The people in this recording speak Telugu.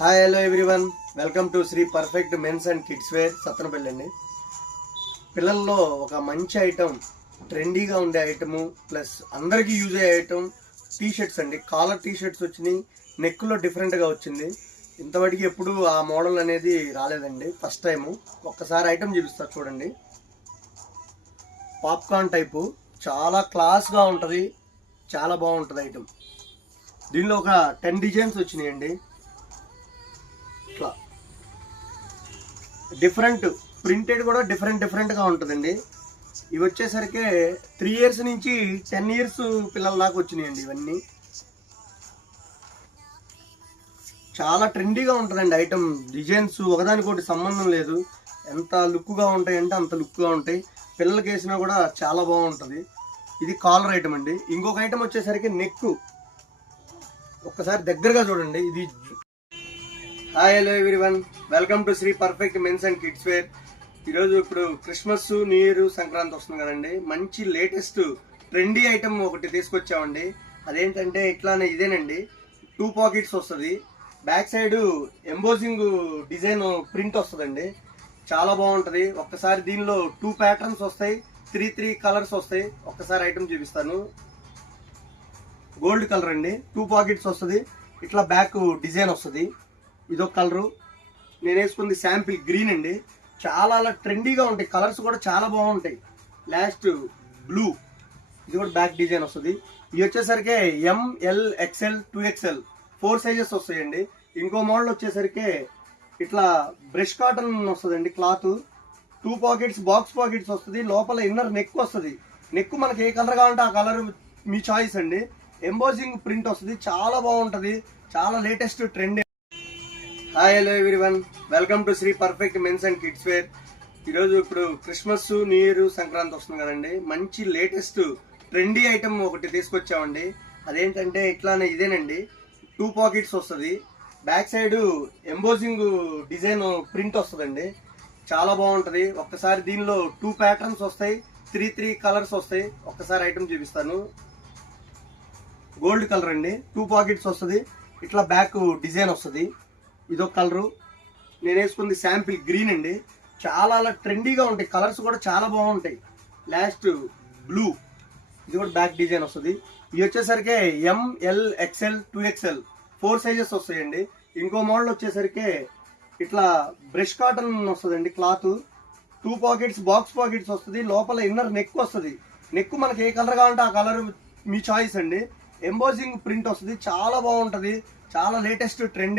Hi hello everyone, welcome to Shri perfect men's and kids wear Sattenapalli అండి. పిల్లల్లో ఒక మంచి ఐటమ్, ట్రెండీగా ఉండే ఐటము ప్లస్ అందరికీ యూజ్ అయ్యే ఐటమ్ టీ షర్ట్స్ అండి. కాలర్ టీ షర్ట్స్ వచ్చినాయి, నెక్లో డిఫరెంట్గా వచ్చింది. ఇంతవరకు ఎప్పుడు ఆ మోడల్ అనేది రాలేదండి, ఫస్ట్ టైము. ఒక్కసారి ఐటమ్ చూపిస్తారు చూడండి. పాప్కార్న్ టైపు, చాలా క్లాస్గా ఉంటుంది, చాలా బాగుంటుంది ఐటమ్. దీనిలో ఒక 10 డిజైన్స్ వచ్చినాయండి. ఇట్లా డిఫరెంట్ ప్రింటెడ్ కూడా డిఫరెంట్గా ఉంటుందండి. ఇవి వచ్చేసరికి 3 ఇయర్స్ నుంచి 10 ఇయర్స్ పిల్లల దాకా వచ్చినాయండి. ఇవన్నీ చాలా ట్రెండీగా ఉంటుందండి ఐటమ్. డిజైన్స్ ఒకదానికొకటి సంబంధం లేదు, ఎంత లుక్గా ఉంటాయంటే అంత లుక్గా ఉంటాయి. పిల్లలకి వేసినా కూడా చాలా బాగుంటుంది. ఇది కాలర్ ఐటమ్ అండి. ఇంకొక ఐటమ్ వచ్చేసరికి నెక్. ఒక్కసారి దగ్గరగా చూడండి. ఇది hi hello everyone, welcome to Shri perfect men's and kids wear. ఈరోజు ఇప్పుడు క్రిస్మస్, న్యూ ఇయర్, సంక్రాంతి వస్తుంది కదండి. మంచి లేటెస్ట్ ట్రెండీ ఐటమ్ ఒకటి తీసుకొచ్చామండి. అదేంటంటే ఇట్లానే ఇదేనండి, 2 పాకెట్స్ వస్తుంది. Back side embossing design print వస్తుందండి, చాలా బాగుంటుంది. ఒక్కసారి దీనిలో 2 ప్యాటర్న్స్ వస్తాయి, 3 కలర్స్ వస్తాయి. ఒక్కసారి ఐటమ్ చూపిస్తాను. గోల్డ్ కలర్ అండి, 2 పాకెట్స్ వస్తుంది. ఇట్లా బ్యాక్ డిజైన్ వస్తుంది. ఇదొక కలరు. నేను వేసుకుంది శాంపిల్ గ్రీన్ అండి. చాలా ట్రెండీగా ఉంటాయి, కలర్స్ కూడా చాలా బాగుంటాయి. లాస్ట్ బ్లూ, ఇది కూడా బ్యాక్ డిజైన్ వస్తుంది. ఇవి వచ్చేసరికి ML XL 2XL 4 సైజెస్ వస్తాయండి. ఇంకో మోడల్ వచ్చేసరికి ఇట్లా బ్రష్ కాటన్ వస్తుందండి క్లాత్. 2 పాకెట్స్, బాక్స్ పాకెట్స్ వస్తుంది. లోపల ఇన్నర్ నెక్ వస్తుంది. నెక్ మనకి ఏ కలర్ కావాలంటే ఆ కలర్ మీ చాయిస్ అండి. ఎంబోజింగ్ ప్రింట్ వస్తుంది, చాలా బాగుంటుంది, చాలా latest trend. Hi hello everyone, welcome to Shri perfect men's and kids wear. ఈరోజు ఇప్పుడు క్రిస్మస్, న్యూ ఇయర్, సంక్రాంతి వస్తుంది కదండి. మంచి లేటెస్ట్ ట్రెండీ ఐటమ్ ఒకటి తీసుకొచ్చామండి. అదేంటంటే ఇట్లానే ఇదేనండి, 2 పాకెట్స్ వస్తుంది. Back side embossing design print వస్తుందండి, చాలా బాగుంటుంది. ఒక్కసారి దీనిలో 2 ప్యాటర్న్స్ వస్తాయి, 3 కలర్స్ వస్తాయి. ఒక్కసారి ఐటమ్ చూపిస్తాను. గోల్డ్ కలర్ అండి, 2 పాకెట్స్ వస్తుంది. ఇట్లా బ్యాక్ డిజైన్ వస్తుంది. ఇదొక కలరు. నేను వేసుకుంది శాంపిల్ గ్రీన్ అండి. చాలా ట్రెండీగా ఉంటాయి, కలర్స్ కూడా చాలా బాగుంటాయి. లాస్ట్ బ్లూ, ఇది కూడా బ్యాక్ డిజైన్ వస్తుంది. ఇవి వచ్చేసరికి ML XL 2XL 4 సైజెస్ వస్తాయండి. ఇంకో మోడల్ వచ్చేసరికి ఇట్లా బ్రష్ కాటన్ వస్తుందండి క్లాత్. 2 పాకెట్స్, బాక్స్ పాకెట్స్ వస్తుంది. లోపల ఇన్నర్ నెక్ వస్తుంది. నెక్ మనకి ఏ కలర్ కావాలంటే ఆ కలర్ మీ చాయిస్ అండి. ఎంబోజింగ్ ప్రింట్ వస్తుంది, చాలా బాగుంటుంది, చాలా లేటెస్ట్ ట్రెండ్.